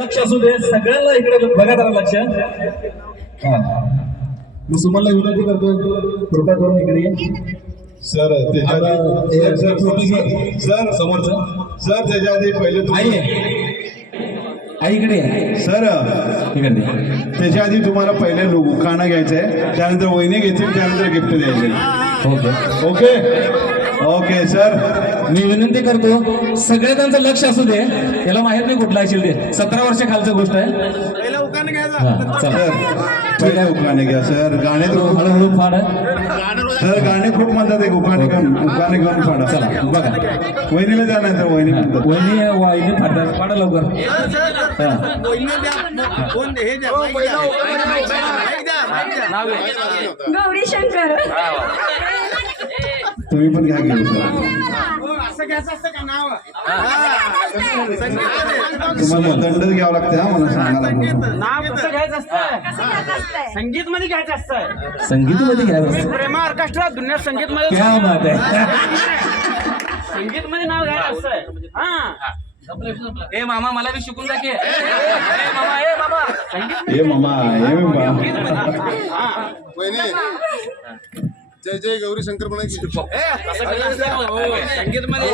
लक्ष असू दे सगळ्यांना इकडे बघा जरा लक्ष. हा मी सुमनला विनंती करतो कृपा करून इकडे ये. सर सर समोरचं सर त्याच्या आधी पहिले आई आई इकडे ये. सर इकडे त्याच्या आधी तुम्हाला पहिले उखाणा घ्यायचं आहे, त्यानंतर वहिनी घेतील, त्यानंतर गिफ्ट द्यायचे. ओके ओके ओके सर मी विनंती करतो सगळे त्यांचं लक्ष असू दे. याला माहित नाही कुठला असेल ते 17 वर्ष खालचं गोष्ट आहे. हा, चला. सर पहिले उखाणे घ्या सर. गाणे तर हळूहळू फाड. सर गाणे खूप म्हणतात, एक उखाणे घेऊन फाडा. चला बघा वहिनीला द्या, नाही तर वहिनी म्हणतात. वहिनी फाडतात. फाडा लवकर. गौरी शंकर. तुम्ही पण घ्या घेऊ सर. तुम्हाला दंड घ्यावं लागते हा, मला सांगायला. नाव कसं घ्यायचं असतं? संगीत मध्ये घ्यायचं असतं. संगीत मध्ये घ्यायचं. प्रेमा ऑर्केस्ट्रा दुनिया संगीत मध्ये क्या बात आहे. संगीत मध्ये नाव घ्यायचं असतं. हा ए मामा मला बी शिकून जा की. ए मामा ए बाबा संगीत ये मामा ये जय जय गौरी शंकर म्हणायची. संगीत मध्ये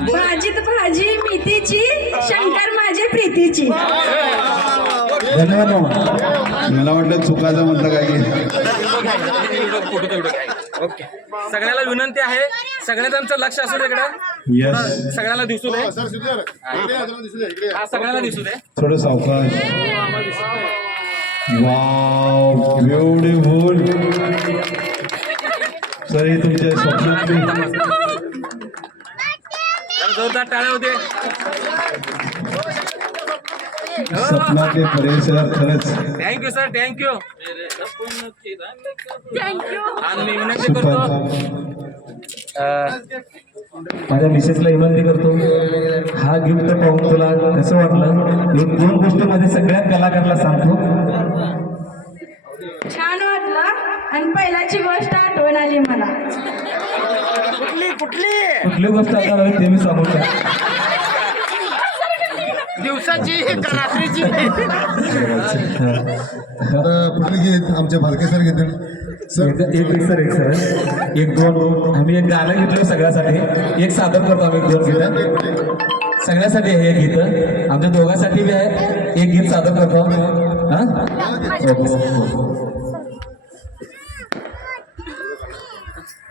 भाजीत भाजी मेथीची, शंकर माझे प्रीतीची. धन्यवाद मामा. मला वाटलं चुकाचं म्हटलं काय की. ओके सगळ्याला विनंती आहे, सगळ्यांचं लक्ष असू दे इकडे. यस सगळ्याला दिसू दे. सर सिद्धार्थ, इकडे या, जरा दिसले इकडे या. हा सगळ्याला दिसू दे. थोडं सावकाश. Wow beautiful. सर हे तुमच्या स्वप्नातली जोरदार टाळ्या होते. स्वप्नातले खरे सर, खरंच थँक्यू सर थँक्यू. थँक्यू. आणि मी विनंती करतो माझ्या मिसेसला विनंती करतो हा गिफ्ट पाहून तुला कसं वाटलं. एक 2 गोष्टीमध्ये सगळ्या कलाकाराला सांगतो. छान वाटलं आणि पहिल्याची गोष्ट आठवण आली मला. कुठली गोष्ट आता ते मी सांगू शकतो. दिवसाची का रात्रीची. आता पुढले गीत आमचे भालके सर घेतील. सर एक 2 आम्ही एक गाणं घेतलं सगळ्यासाठी. एक सादर करतो आम्ही 2 गीत सगळ्यासाठी आहे. एक गीत आमच्या दोघांसाठी बी आहे. एक गीत सादर करतो. हा